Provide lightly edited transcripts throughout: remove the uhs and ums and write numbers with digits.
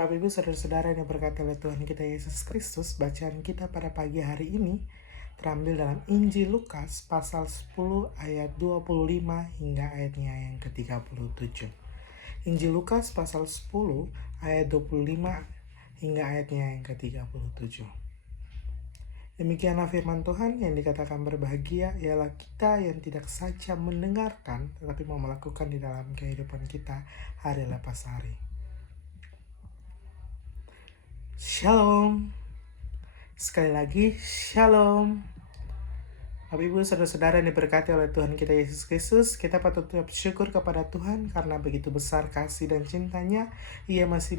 Bapak Ibu Saudara-saudara yang berkati oleh Tuhan kita Yesus Kristus, bacaan kita pada pagi hari ini terambil dalam Injil Lukas pasal 10 ayat 25 hingga ayatnya yang ke-37. Injil Lukas pasal 10 ayat 25 hingga ayatnya yang ke-37. Demikianlah firman Tuhan yang dikatakan berbahagia ialah kita yang tidak saja mendengarkan tetapi mau melakukan di dalam kehidupan kita hari lepas hari. Shalom. Sekali lagi, Shalom. Bapak Ibu Saudara-saudara yang diberkati oleh Tuhan kita Yesus Kristus, kita patut bersyukur kepada Tuhan karena begitu besar kasih dan cintanya, Ia masih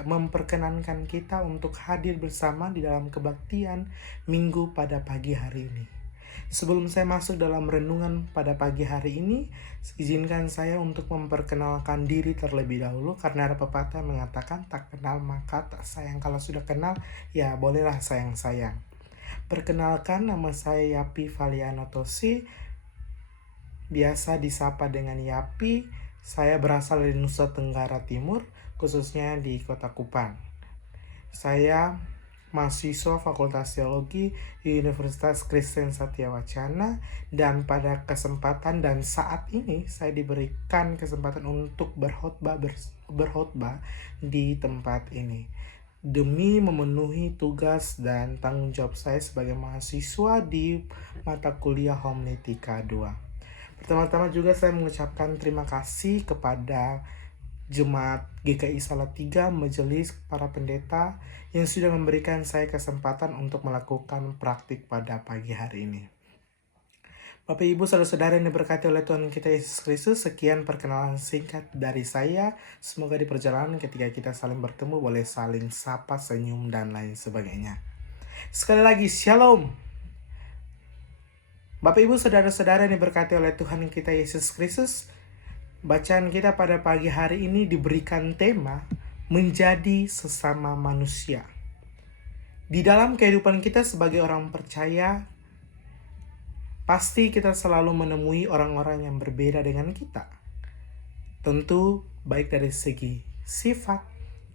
memperkenankan kita untuk hadir bersama di dalam kebaktian Minggu pada pagi hari ini. Sebelum saya masuk dalam renungan pada pagi hari ini, izinkan saya untuk memperkenalkan diri terlebih dahulu karena ada pepatah yang mengatakan tak kenal maka tak sayang. Kalau sudah kenal, ya bolehlah sayang-sayang. Perkenalkan, nama saya Yapi Valiano Tosi, biasa disapa dengan Yapi. Saya berasal dari Nusa Tenggara Timur, khususnya di Kota Kupang. Saya mahasiswa Fakultas Teologi di Universitas Kristen Satya Wacana, dan pada kesempatan dan saat ini saya diberikan kesempatan untuk berkhotbah di tempat ini demi memenuhi tugas dan tanggung jawab saya sebagai mahasiswa di mata kuliah Homilika 2. Pertama-tama juga saya mengucapkan terima kasih kepada Jemaat GKI Salatiga, Majelis para pendeta yang sudah memberikan saya kesempatan untuk melakukan praktik pada pagi hari ini. Bapak Ibu Saudara-saudara yang diberkati oleh Tuhan kita Yesus Kristus, sekian perkenalan singkat dari saya. Semoga di perjalanan ketika kita saling bertemu boleh saling sapa, senyum, dan lain sebagainya. Sekali lagi, Shalom. Bapak Ibu Saudara-saudara yang diberkati oleh Tuhan kita Yesus Kristus, bacaan kita pada pagi hari ini diberikan tema menjadi sesama manusia. Di dalam kehidupan kita sebagai orang percaya, pasti kita selalu menemui orang-orang yang berbeda dengan kita. Tentu baik dari segi sifat,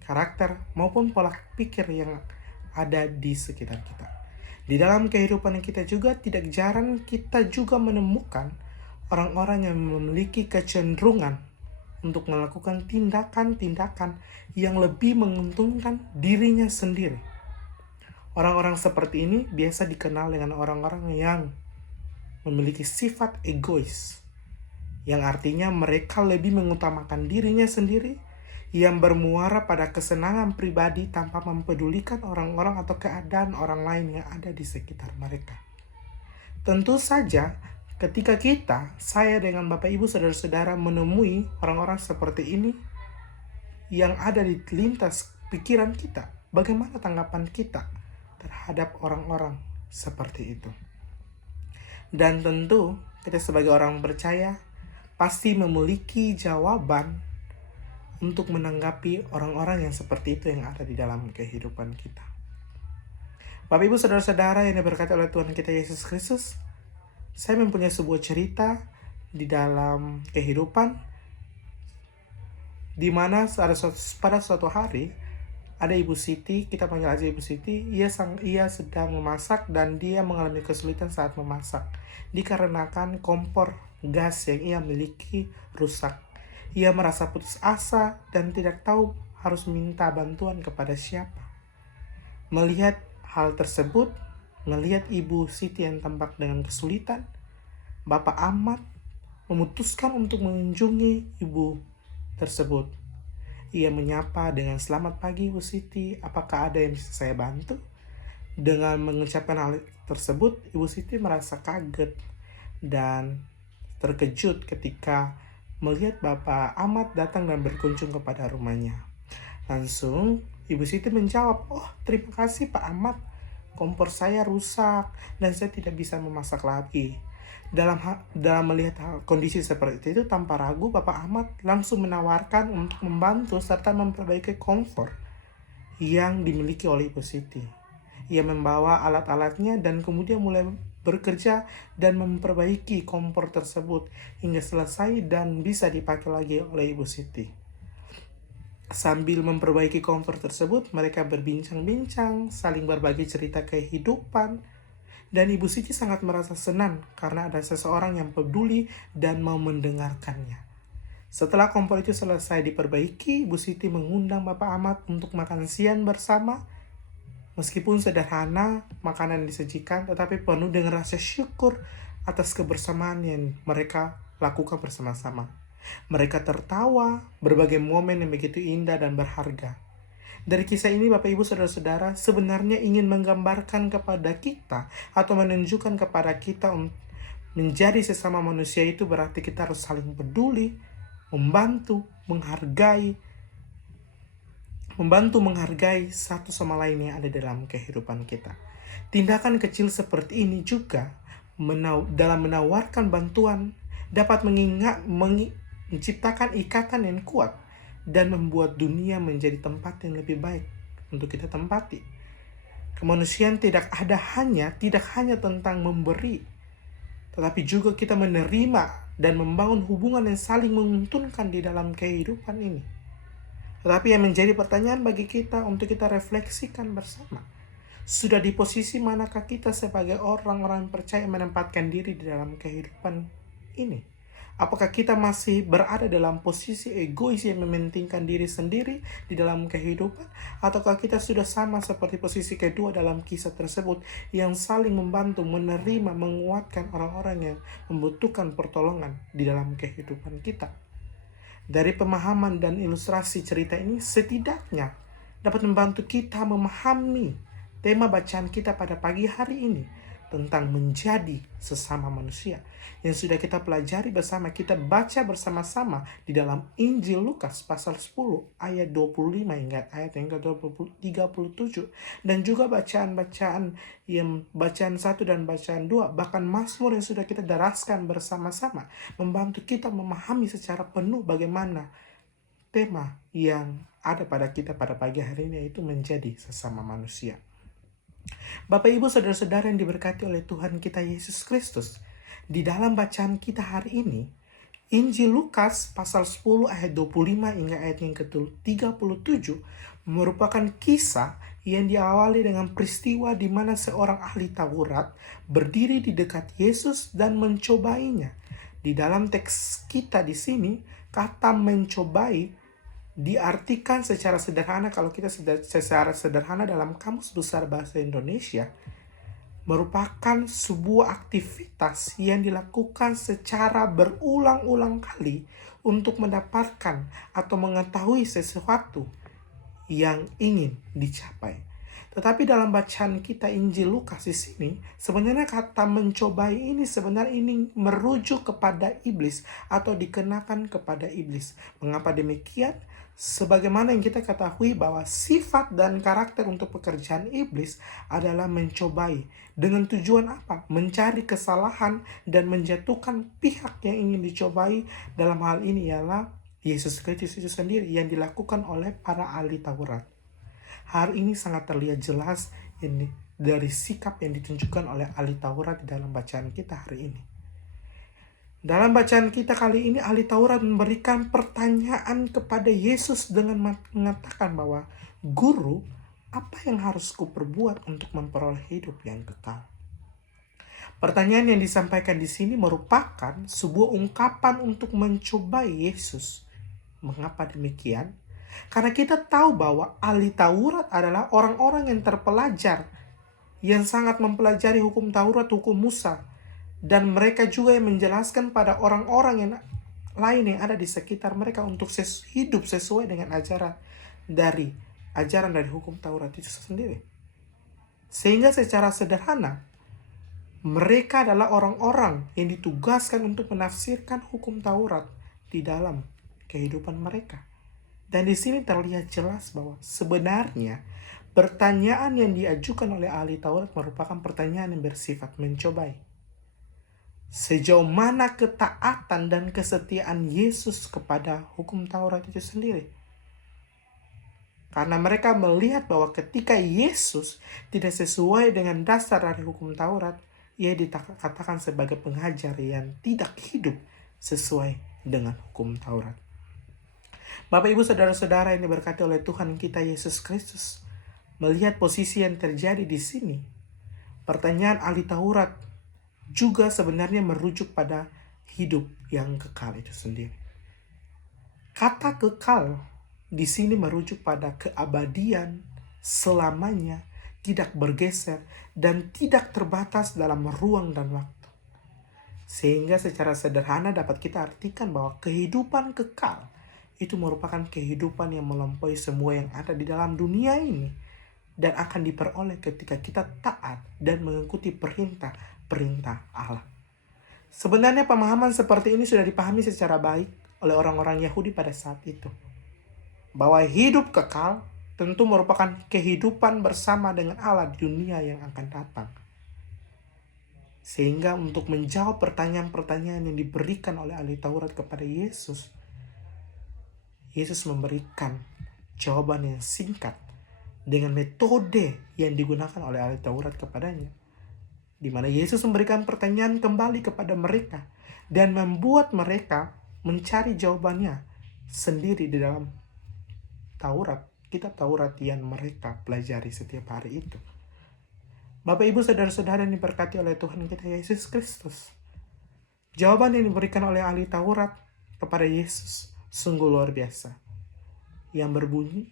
karakter, maupun pola pikir yang ada di sekitar kita. Di dalam kehidupan kita juga tidak jarang kita juga menemukan orang-orang yang memiliki kecenderungan untuk melakukan tindakan-tindakan yang lebih menguntungkan dirinya sendiri. Orang-orang seperti ini biasa dikenal dengan orang-orang yang memiliki sifat egois, yang artinya mereka lebih mengutamakan dirinya sendiri, yang bermuara pada kesenangan pribadi tanpa mempedulikan orang-orang atau keadaan orang lain yang ada di sekitar mereka. Tentu saja, ketika saya dengan Bapak Ibu Saudara-saudara menemui orang-orang seperti ini yang ada di lintas pikiran kita, bagaimana tanggapan kita terhadap orang-orang seperti itu? Dan tentu kita sebagai orang percaya pasti memiliki jawaban untuk menanggapi orang-orang yang seperti itu yang ada di dalam kehidupan kita. Bapak Ibu Saudara-saudara yang diberkati oleh Tuhan kita Yesus Kristus, saya mempunyai sebuah cerita di dalam kehidupan di mana pada suatu hari ada Ibu Siti, kita panggil aja Ibu Siti, ia sedang memasak dan dia mengalami kesulitan saat memasak dikarenakan kompor gas yang ia miliki rusak. Ia merasa putus asa dan tidak tahu harus minta bantuan kepada siapa. Melihat hal tersebut, melihat Ibu Siti yang tampak dengan kesulitan, Bapak Ahmad memutuskan untuk mengunjungi ibu tersebut. Ia menyapa dengan "Selamat pagi Bu Siti, apakah ada yang bisa saya bantu?" Dengan mengucapkan hal tersebut, Ibu Siti merasa kaget dan terkejut ketika melihat Bapak Ahmad datang dan berkunjung kepada rumahnya. Langsung Ibu Siti menjawab, "Oh, terima kasih Pak Ahmad, kompor saya rusak dan saya tidak bisa memasak lagi." Dalam melihat kondisi seperti itu, tanpa ragu Bapak Ahmad langsung menawarkan untuk membantu serta memperbaiki kompor yang dimiliki oleh Ibu Siti. Ia membawa alat-alatnya dan kemudian mulai bekerja dan memperbaiki kompor tersebut hingga selesai dan bisa dipakai lagi oleh Ibu Siti. Sambil memperbaiki kompor tersebut, mereka berbincang-bincang, saling berbagi cerita kehidupan, dan Ibu Siti sangat merasa senang karena ada seseorang yang peduli dan mau mendengarkannya. Setelah kompor itu selesai diperbaiki, Ibu Siti mengundang Bapak Ahmad untuk makan siang bersama. Meskipun sederhana, makanan yang disajikan tetapi penuh dengan rasa syukur atas kebersamaan yang mereka lakukan bersama-sama. Mereka tertawa, berbagai momen yang begitu indah dan berharga. Dari kisah ini Bapak Ibu Saudara-saudara sebenarnya ingin menggambarkan kepada kita atau menunjukkan kepada kita menjadi sesama manusia itu berarti kita harus saling peduli, membantu menghargai satu sama lain yang ada dalam kehidupan kita. Tindakan kecil seperti ini juga dalam menawarkan bantuan dapat menciptakan ikatan yang kuat dan membuat dunia menjadi tempat yang lebih baik untuk kita tempati. Kemanusiaan tidak hanya tentang memberi, tetapi juga kita menerima dan membangun hubungan yang saling menguntungkan di dalam kehidupan ini. Tetapi yang menjadi pertanyaan bagi kita untuk kita refleksikan bersama, sudah di posisi manakah kita sebagai orang-orang percaya menempatkan diri di dalam kehidupan ini? Apakah kita masih berada dalam posisi egois yang mementingkan diri sendiri di dalam kehidupan? Ataukah kita sudah sama seperti posisi kedua dalam kisah tersebut yang saling membantu, menerima, menguatkan orang-orang yang membutuhkan pertolongan di dalam kehidupan kita? Dari pemahaman dan ilustrasi cerita ini setidaknya dapat membantu kita memahami tema bacaan kita pada pagi hari ini tentang menjadi sesama manusia yang sudah kita pelajari bersama, kita baca bersama-sama di dalam Injil Lukas pasal 10 ayat 25 hingga ayat yang ke-37, dan juga bacaan-bacaan yang bacaan 1 dan bacaan 2, bahkan Mazmur yang sudah kita daraskan bersama-sama, membantu kita memahami secara penuh bagaimana tema yang ada pada kita pada pagi hari ini, yaitu menjadi sesama manusia. Bapak Ibu Saudara-saudara yang diberkati oleh Tuhan kita Yesus Kristus, di dalam bacaan kita hari ini, Injil Lukas pasal 10 ayat 25 hingga ayat yang ke-37 merupakan kisah yang diawali dengan peristiwa di mana seorang ahli Taurat berdiri di dekat Yesus dan mencobainya. Di dalam teks kita di sini, kata mencobai diartikan secara sederhana, kalau kita secara sederhana dalam Kamus Besar Bahasa Indonesia, merupakan sebuah aktivitas yang dilakukan secara berulang-ulang kali untuk mendapatkan atau mengetahui sesuatu yang ingin dicapai. Tetapi dalam bacaan kita Injil Lukas di sini, sebenarnya kata mencobai ini sebenarnya ini merujuk kepada iblis atau dikenakan kepada iblis. Mengapa demikian? Sebagaimana yang kita ketahui bahwa sifat dan karakter untuk pekerjaan iblis adalah mencobai. Dengan tujuan apa? Mencari kesalahan dan menjatuhkan pihak yang ingin dicobai. Dalam hal ini ialah Yesus Kristus itu sendiri yang dilakukan oleh para ahli Taurat. Hal ini sangat terlihat jelas ini dari sikap yang ditunjukkan oleh ahli Taurat di dalam bacaan kita hari ini. Dalam bacaan kita kali ini, ahli Taurat memberikan pertanyaan kepada Yesus dengan mengatakan bahwa, "Guru, apa yang harus kuperbuat untuk memperoleh hidup yang kekal?" Pertanyaan yang disampaikan di sini merupakan sebuah ungkapan untuk mencobai Yesus. Mengapa demikian? Karena kita tahu bahwa ahli Taurat adalah orang-orang yang terpelajar, yang sangat mempelajari hukum Taurat, hukum Musa. Dan mereka juga yang menjelaskan pada orang-orang yang lain yang ada di sekitar mereka untuk hidup sesuai dengan ajaran dari hukum Taurat itu sendiri. Sehingga secara sederhana, mereka adalah orang-orang yang ditugaskan untuk menafsirkan hukum Taurat di dalam kehidupan mereka. Dan di sini terlihat jelas bahwa sebenarnya pertanyaan yang diajukan oleh ahli Taurat merupakan pertanyaan yang bersifat mencobai. Sejauh mana ketaatan dan kesetiaan Yesus kepada hukum Taurat itu sendiri? Karena mereka melihat bahwa ketika Yesus tidak sesuai dengan dasar dari hukum Taurat, ia dikatakan sebagai pengajar yang tidak hidup sesuai dengan hukum Taurat. Bapak Ibu Saudara-saudara yang diberkati oleh Tuhan kita Yesus Kristus, melihat posisi yang terjadi di sini, pertanyaan ahli Taurat juga sebenarnya merujuk pada hidup yang kekal itu sendiri. Kata kekal di sini merujuk pada keabadian, selamanya, tidak bergeser, dan tidak terbatas dalam ruang dan waktu. Sehingga secara sederhana dapat kita artikan bahwa kehidupan kekal itu merupakan kehidupan yang melampaui semua yang ada di dalam dunia ini, dan akan diperoleh ketika kita taat dan mengikuti perintah-perintah Allah. Sebenarnya pemahaman seperti ini sudah dipahami secara baik oleh orang-orang Yahudi pada saat itu. Bahwa hidup kekal tentu merupakan kehidupan bersama dengan Allah di dunia yang akan datang. Sehingga untuk menjawab pertanyaan-pertanyaan yang diberikan oleh ahli Taurat kepada Yesus, Yesus memberikan jawaban yang singkat dengan metode yang digunakan oleh ahli Taurat kepadanya, di mana Yesus memberikan pertanyaan kembali kepada mereka dan membuat mereka mencari jawabannya sendiri di dalam Taurat, kitab Taurat yang mereka pelajari setiap hari itu. Bapak Ibu Saudara-saudara yang diberkati oleh Tuhan kita Yesus Kristus, jawaban yang diberikan oleh ahli Taurat kepada Yesus sungguh luar biasa, yang berbunyi,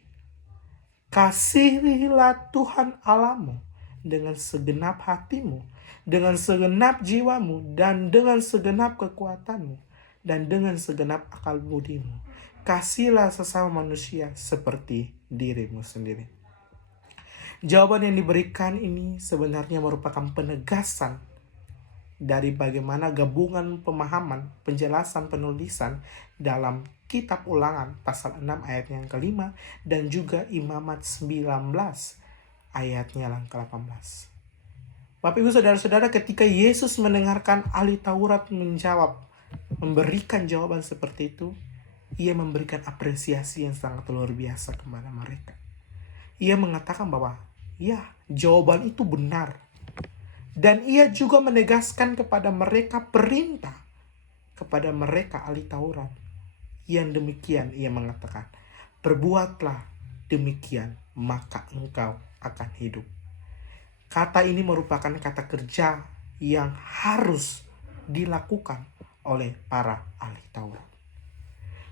kasihilah Tuhan Allahmu dengan segenap hatimu, dengan segenap jiwamu, dan dengan segenap kekuatanmu, dan dengan segenap akal budimu. Kasihlah sesama manusia seperti dirimu sendiri. Jawaban yang diberikan ini sebenarnya merupakan penegasan dari bagaimana gabungan pemahaman, penjelasan, penulisan dalam Kitab Ulangan pasal 6 ayatnya yang kelima dan juga Imamat 19 ayatnya yang ke-18. Bapak Ibu Saudara-saudara, ketika Yesus mendengarkan ahli Taurat memberikan jawaban seperti itu, ia memberikan apresiasi yang sangat luar biasa kepada mereka. Ia mengatakan bahwa ya, jawaban itu benar. Dan ia juga menegaskan kepada mereka perintah kepada mereka ahli Taurat. Yang demikian ia mengatakan, berbuatlah demikian maka engkau akan hidup. Kata ini merupakan kata kerja yang harus dilakukan oleh para ahli Taurat.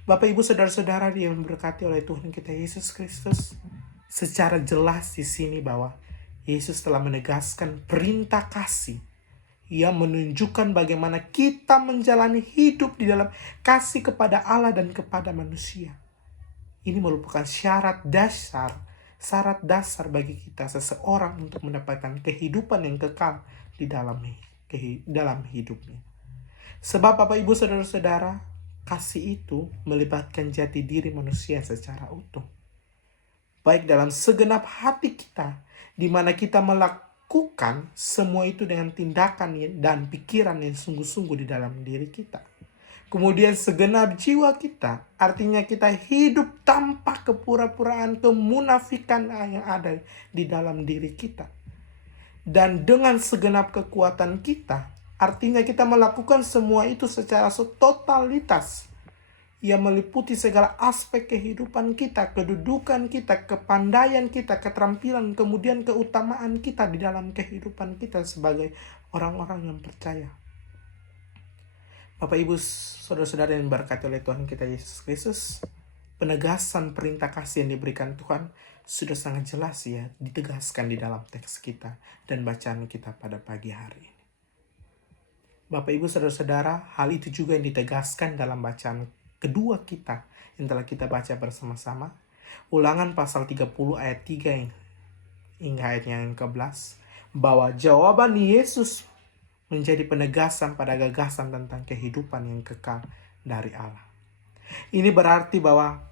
Bapak Ibu Saudara-saudara yang diberkati oleh Tuhan kita Yesus Kristus, secara jelas di sini bahwa Yesus telah menegaskan perintah kasih yang menunjukkan bagaimana kita menjalani hidup di dalam kasih kepada Allah dan kepada manusia. Ini merupakan syarat dasar bagi kita seseorang untuk mendapatkan kehidupan yang kekal di dalam hidupnya. Sebab Bapak Ibu Saudara-saudara, kasih itu melibatkan jati diri manusia secara utuh. Baik dalam segenap hati kita, di mana kita melakukan semua itu dengan tindakan dan pikiran yang sungguh-sungguh di dalam diri kita. Kemudian segenap jiwa kita, artinya kita hidup tanpa kepura-puraan, kemunafikan yang ada di dalam diri kita. Dan dengan segenap kekuatan kita, artinya kita melakukan semua itu secara totalitas, yang meliputi segala aspek kehidupan kita, kedudukan kita, kepandaian kita, keterampilan, kemudian keutamaan kita di dalam kehidupan kita sebagai orang-orang yang percaya. Bapak Ibu Saudara-saudara yang diberkati oleh Tuhan kita Yesus Kristus, penegasan perintah kasih yang diberikan Tuhan sudah sangat jelas ya ditegaskan di dalam teks kita dan bacaan kita pada pagi hari ini. Bapak Ibu Saudara-saudara, hal itu juga yang ditegaskan dalam bacaan kedua kita yang telah kita baca bersama-sama, Ulangan pasal 30 ayat 3 hingga ayatnya yang ke-11, bahwa jawaban Yesus menjadi penegasan pada gagasan tentang kehidupan yang kekal dari Allah. Ini berarti bahwa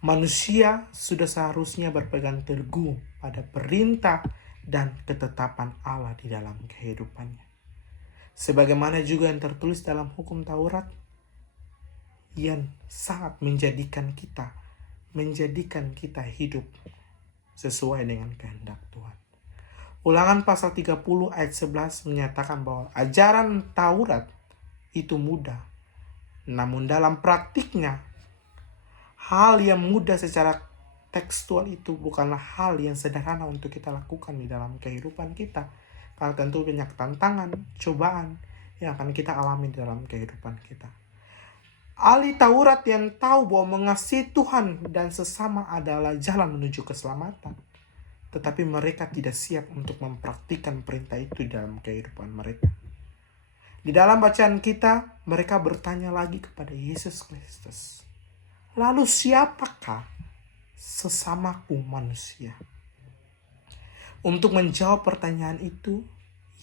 manusia sudah seharusnya berpegang teguh pada perintah dan ketetapan Allah di dalam kehidupannya. Sebagaimana juga yang tertulis dalam hukum Taurat, yang sangat menjadikan kita hidup sesuai dengan kehendak Tuhan. Ulangan pasal 30 ayat 11 menyatakan bahwa ajaran Taurat itu mudah, namun dalam praktiknya Hal yang mudah secara tekstual itu bukanlah hal yang sederhana untuk kita lakukan di dalam kehidupan kita. Karena tentu banyak tantangan, cobaan yang akan kita alami dalam kehidupan kita. Ahli Taurat yang tahu bahwa mengasihi Tuhan dan sesama adalah jalan menuju keselamatan. Tetapi mereka tidak siap untuk mempraktikkan perintah itu dalam kehidupan mereka. Di dalam bacaan kita, mereka bertanya lagi kepada Yesus Kristus. Lalu siapakah sesamaku manusia? Untuk menjawab pertanyaan itu,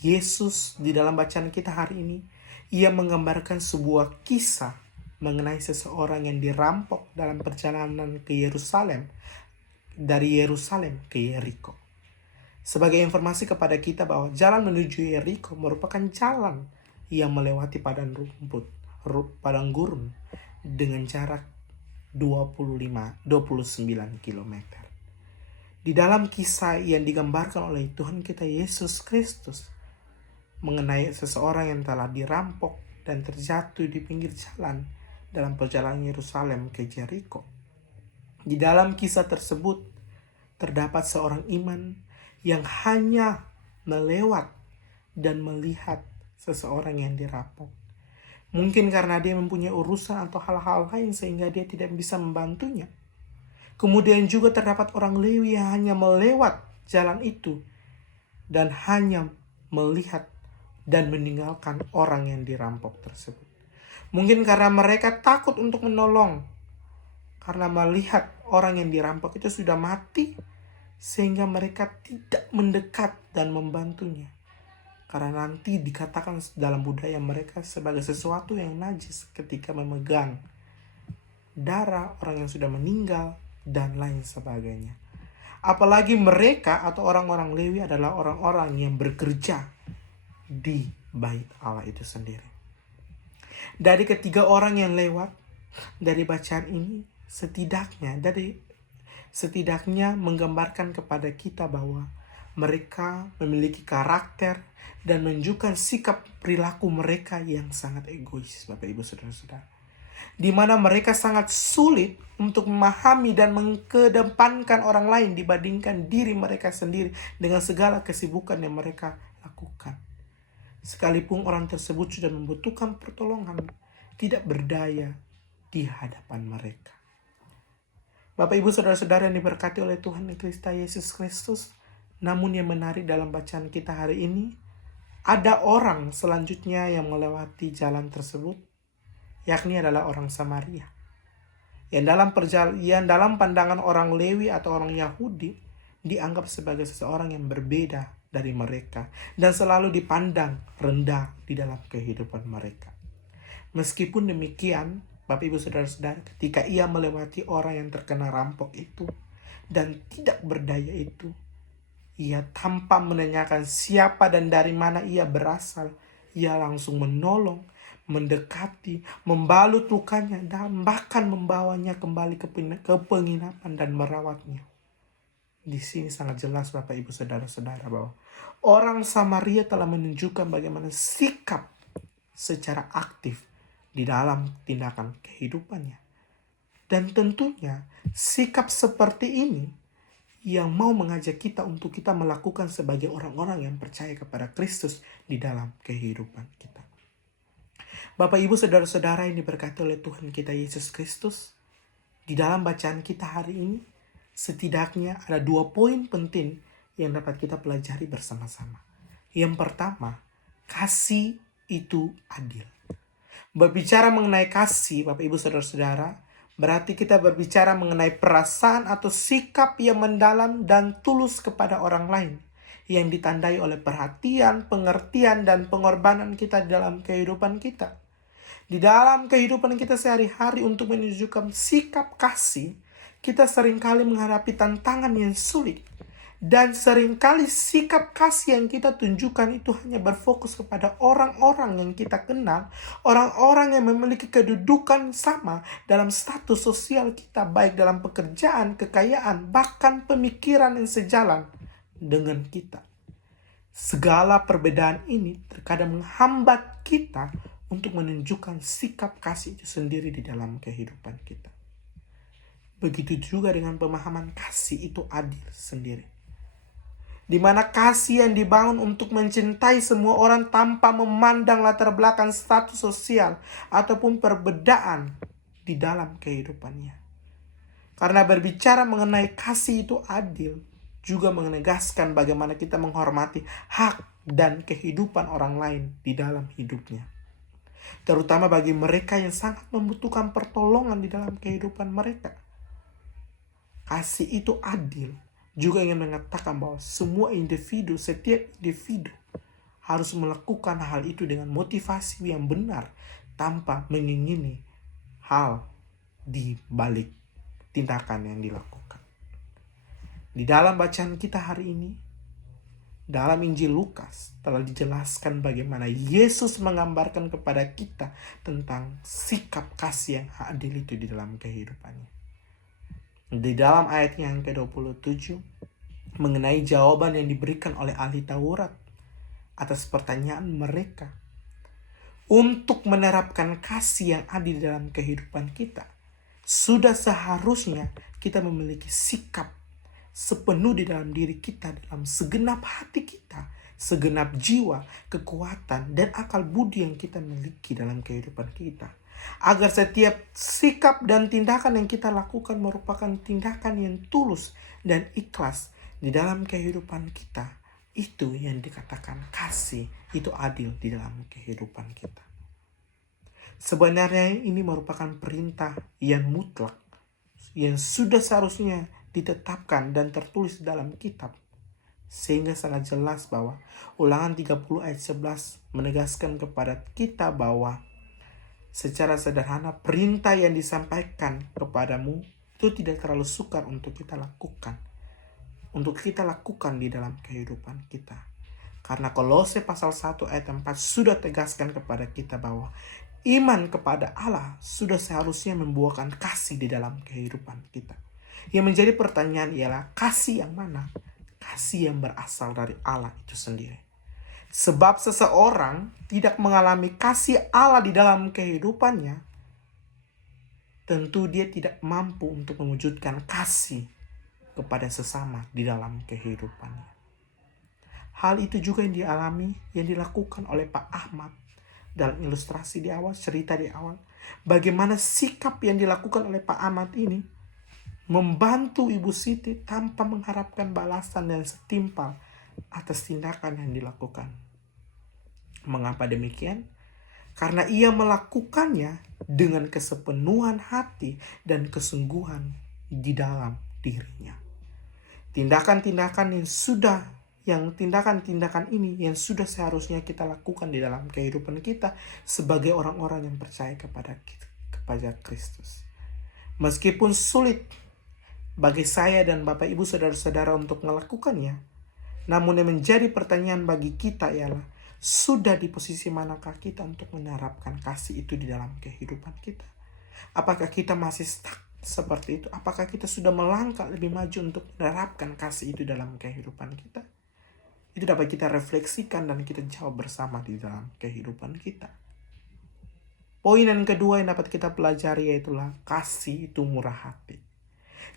Yesus di dalam bacaan kita hari ini, ia menggambarkan sebuah kisah mengenai seseorang yang dirampok dalam perjalanan ke Yerusalem, dari Yerusalem ke Yeriko. Sebagai informasi kepada kita bahwa jalan menuju Yeriko merupakan jalan yang melewati padang gurun dengan jarak 29 km. Di dalam kisah yang digambarkan oleh Tuhan kita Yesus Kristus mengenai seseorang yang telah dirampok dan terjatuh di pinggir jalan dalam perjalanan Yerusalem ke Jericho. Di dalam kisah tersebut terdapat seorang iman yang hanya melewat dan melihat seseorang yang dirampok. Mungkin karena dia mempunyai urusan atau hal-hal lain sehingga dia tidak bisa membantunya. Kemudian juga terdapat orang Lewi yang hanya melewat jalan itu dan hanya melihat dan meninggalkan orang yang dirampok tersebut. Mungkin karena mereka takut untuk menolong, karena melihat orang yang dirampok itu sudah mati, sehingga mereka tidak mendekat dan membantunya. Karena nanti dikatakan dalam budaya mereka sebagai sesuatu yang najis ketika memegang darah orang yang sudah meninggal dan lain sebagainya. Apalagi mereka atau orang-orang Lewi adalah orang-orang yang bekerja di bait Allah itu sendiri. Dari ketiga orang yang lewat dari bacaan ini, setidaknya menggambarkan kepada kita bahwa mereka memiliki karakter dan menunjukkan sikap perilaku mereka yang sangat egois, Bapak Ibu Saudara-saudara. Di mana mereka sangat sulit untuk memahami dan mengedepankan orang lain dibandingkan diri mereka sendiri dengan segala kesibukan yang mereka lakukan. Sekalipun orang tersebut sudah membutuhkan pertolongan, tidak berdaya di hadapan mereka. Bapak Ibu Saudara-saudara yang diberkati oleh Tuhan Yesus Kristus, namun yang menarik dalam bacaan kita hari ini, ada orang selanjutnya yang melewati jalan tersebut, yakni adalah orang Samaria. Yang dalam pandangan orang Lewi atau orang Yahudi, dianggap sebagai seseorang yang berbeda dari mereka dan selalu dipandang rendah di dalam kehidupan mereka. Meskipun demikian, Bapak Ibu Saudara-saudara, ketika ia melewati orang yang terkena rampok itu dan tidak berdaya itu, ia tanpa menanyakan siapa dan dari mana ia berasal, ia langsung menolong, mendekati, membalut lukanya dan bahkan membawanya kembali ke penginapan dan merawatnya. Di sini sangat jelas Bapak Ibu Saudara-saudara bahwa orang Samaria telah menunjukkan bagaimana sikap secara aktif di dalam tindakan kehidupannya. Dan tentunya sikap seperti ini yang mau mengajak kita untuk kita melakukan sebagai orang-orang yang percaya kepada Kristus di dalam kehidupan kita. Bapak Ibu Saudara-saudara yang diberkati oleh Tuhan kita Yesus Kristus, di dalam bacaan kita hari ini, setidaknya ada 2 poin penting yang dapat kita pelajari bersama-sama. Yang pertama, kasih itu adil. Berbicara mengenai kasih, Bapak Ibu Saudara-saudara, berarti kita berbicara mengenai perasaan atau sikap yang mendalam dan tulus kepada orang lain, yang ditandai oleh perhatian, pengertian, dan pengorbanan kita dalam kehidupan kita. Di dalam kehidupan kita sehari-hari untuk menunjukkan sikap kasih, kita seringkali menghadapi tantangan yang sulit. Dan seringkali sikap kasih yang kita tunjukkan itu hanya berfokus kepada orang-orang yang kita kenal. Orang-orang yang memiliki kedudukan sama dalam status sosial kita. Baik dalam pekerjaan, kekayaan, bahkan pemikiran yang sejalan dengan kita. Segala perbedaan ini terkadang menghambat kita untuk menunjukkan sikap kasih itu sendiri di dalam kehidupan kita. Begitu juga dengan pemahaman kasih itu adil sendiri. Di mana kasih yang dibangun untuk mencintai semua orang tanpa memandang latar belakang status sosial ataupun perbedaan di dalam kehidupannya. Karena berbicara mengenai kasih itu adil, juga menegaskan bagaimana kita menghormati hak dan kehidupan orang lain di dalam hidupnya. Terutama bagi mereka yang sangat membutuhkan pertolongan di dalam kehidupan mereka. Kasih itu adil juga ingin mengatakan bahwa setiap individu harus melakukan hal itu dengan motivasi yang benar tanpa mengingini hal di balik tindakan yang dilakukan. Di dalam bacaan kita hari ini, dalam Injil Lukas telah dijelaskan bagaimana Yesus menggambarkan kepada kita tentang sikap kasih yang adil itu di dalam kehidupannya. Di dalam ayat yang ke-27, mengenai jawaban yang diberikan oleh ahli Taurat atas pertanyaan mereka untuk menerapkan kasih yang adil dalam kehidupan kita, sudah seharusnya kita memiliki sikap sepenuh di dalam diri kita, dalam segenap hati kita, segenap jiwa, kekuatan, dan akal budi yang kita miliki dalam kehidupan kita. Agar setiap sikap dan tindakan yang kita lakukan merupakan tindakan yang tulus dan ikhlas di dalam kehidupan kita. Itu yang dikatakan kasih, itu adil di dalam kehidupan kita. Sebenarnya ini merupakan perintah yang mutlak, yang sudah seharusnya ditetapkan dan tertulis dalam kitab. Sehingga sangat jelas bahwa Ulangan 30 ayat 11 menegaskan kepada kita bahwa secara sederhana perintah yang disampaikan kepadamu itu tidak terlalu sukar untuk kita lakukan. Untuk kita lakukan di dalam kehidupan kita. Karena Kolose pasal 1 ayat 4 sudah tegaskan kepada kita bahwa iman kepada Allah sudah seharusnya membuahkan kasih di dalam kehidupan kita. Yang menjadi pertanyaan ialah kasih yang mana? Kasih yang berasal dari Allah itu sendiri. Sebab seseorang tidak mengalami kasih Allah di dalam kehidupannya, tentu dia tidak mampu untuk mewujudkan kasih kepada sesama di dalam kehidupannya. Hal itu juga yang dilakukan oleh Pak Ahmad dalam ilustrasi di awal, cerita di awal. Bagaimana sikap yang dilakukan oleh Pak Ahmad ini membantu Ibu Siti tanpa mengharapkan balasan yang setimpal atas tindakan yang dilakukan. Mengapa demikian? Karena ia melakukannya dengan kesepenuhan hati dan kesungguhan di dalam dirinya. Tindakan-tindakan ini yang sudah seharusnya kita lakukan di dalam kehidupan kita sebagai orang-orang yang percaya kepada Kristus. Meskipun sulit bagi saya dan Bapak Ibu saudara-saudara untuk melakukannya, namun yang menjadi pertanyaan bagi kita ialah, sudah di posisi manakah kita untuk menerapkan kasih itu di dalam kehidupan kita? Apakah kita masih stuck seperti itu? Apakah kita sudah melangkah lebih maju untuk menerapkan kasih itu dalam kehidupan kita? Itu dapat kita refleksikan dan kita jawab bersama di dalam kehidupan kita. Poin yang kedua yang dapat kita pelajari yaitulah kasih itu murah hati.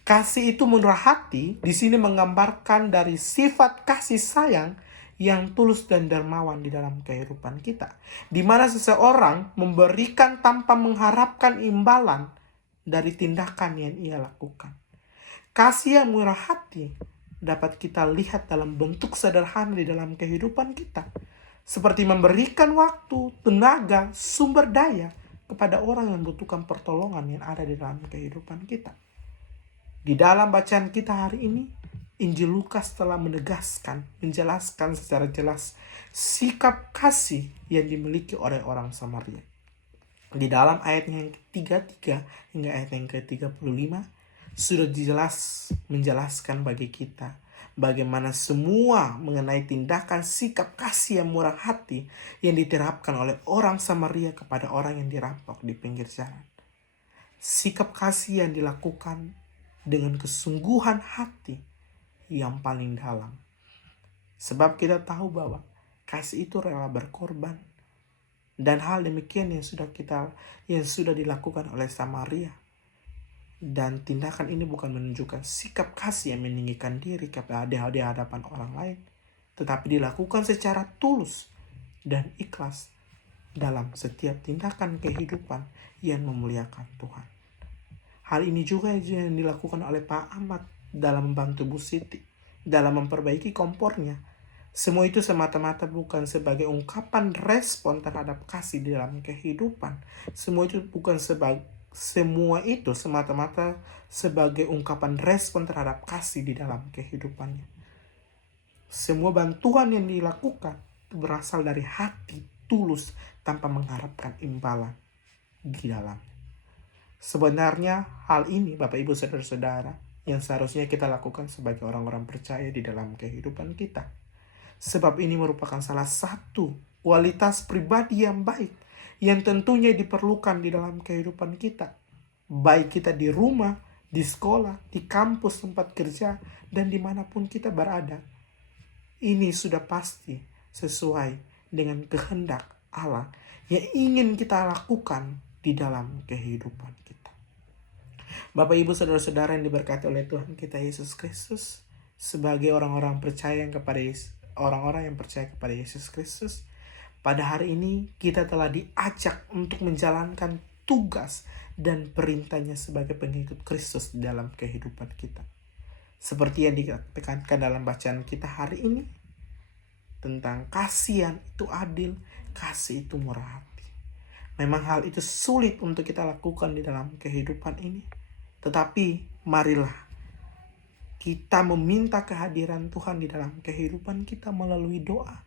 Kasih itu murah hati di sini menggambarkan dari sifat kasih sayang yang tulus dan dermawan di dalam kehidupan kita. Di mana seseorang memberikan tanpa mengharapkan imbalan dari tindakan yang ia lakukan. Kasih yang murah hati dapat kita lihat dalam bentuk sederhana di dalam kehidupan kita. Seperti memberikan waktu, tenaga, sumber daya kepada orang yang membutuhkan pertolongan yang ada di dalam kehidupan kita. Di dalam bacaan kita hari ini, Injil Lukas telah menjelaskan secara jelas sikap kasih yang dimiliki oleh orang Samaria. Di dalam ayat yang ke-33 hingga ayat yang ke-35 sudah menjelaskan bagi kita bagaimana semua mengenai tindakan sikap kasih yang murah hati yang diterapkan oleh orang Samaria kepada orang yang dirampok di pinggir jalan. Sikap kasih yang dilakukan dengan kesungguhan hati yang paling dalam. Sebab kita tahu bahwa kasih itu rela berkorban. Dan hal demikian yang sudah dilakukan oleh Samaria. Dan tindakan ini bukan menunjukkan sikap kasih yang meninggikan diri di hadapan orang lain, tetapi dilakukan secara tulus dan ikhlas dalam setiap tindakan kehidupan yang memuliakan Tuhan. Hal ini juga yang dilakukan oleh Pak Ahmad dalam membantu Bu Siti dalam memperbaiki kompornya. Semua itu semata-mata bukan sebagai ungkapan respon terhadap kasih di dalam kehidupan. Semua itu semata-mata sebagai ungkapan respon terhadap kasih di dalam kehidupannya. Semua bantuan yang dilakukan berasal dari hati tulus tanpa mengharapkan imbalan di dalam. Sebenarnya hal ini Bapak Ibu Saudara-saudara yang seharusnya kita lakukan sebagai orang-orang percaya di dalam kehidupan kita. Sebab ini merupakan salah satu kualitas pribadi yang baik yang tentunya diperlukan di dalam kehidupan kita. Baik kita di rumah, di sekolah, di kampus tempat kerja, dan dimanapun kita berada. Ini sudah pasti sesuai dengan kehendak Allah yang ingin kita lakukan di dalam kehidupan kita. Bapak Ibu Saudara-saudara yang diberkati oleh Tuhan kita Yesus Kristus, sebagai orang-orang yang percaya kepada Yesus Kristus, pada hari ini kita telah diajak untuk menjalankan tugas dan perintahnya sebagai pengikut Kristus dalam kehidupan kita. Seperti yang ditekankan dalam bacaan kita hari ini, tentang kasih itu adil, kasih itu murah hati. Memang hal itu sulit untuk kita lakukan di dalam kehidupan ini. Tetapi marilah kita meminta kehadiran Tuhan di dalam kehidupan kita melalui doa.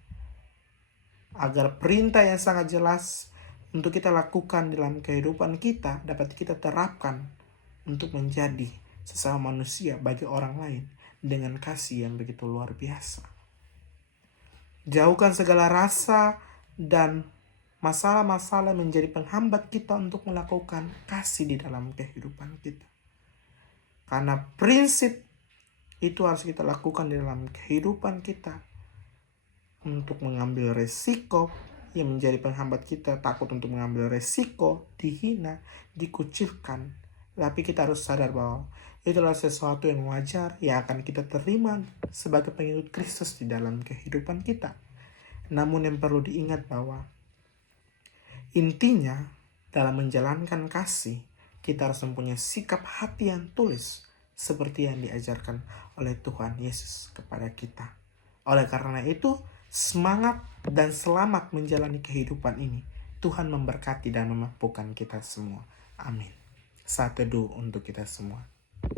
Agar perintah yang sangat jelas untuk kita lakukan dalam kehidupan kita dapat kita terapkan untuk menjadi sesama manusia bagi orang lain dengan kasih yang begitu luar biasa. Jauhkan segala rasa dan masalah-masalah menjadi penghambat kita untuk melakukan kasih di dalam kehidupan kita. Karena prinsip itu harus kita lakukan di dalam kehidupan kita. Untuk mengambil resiko yang menjadi penghambat kita, takut untuk mengambil resiko, dihina, dikucilkan. Tapi kita harus sadar bahwa itulah sesuatu yang wajar yang akan kita terima sebagai pengikut Kristus di dalam kehidupan kita. Namun yang perlu diingat bahwa intinya dalam menjalankan kasih, kita harus mempunyai sikap hati yang tulus seperti yang diajarkan oleh Tuhan Yesus kepada kita. Oleh karena itu, semangat dan selamat menjalani kehidupan ini. Tuhan memberkati dan memampukan kita semua. Amin. Saat teduh untuk kita semua.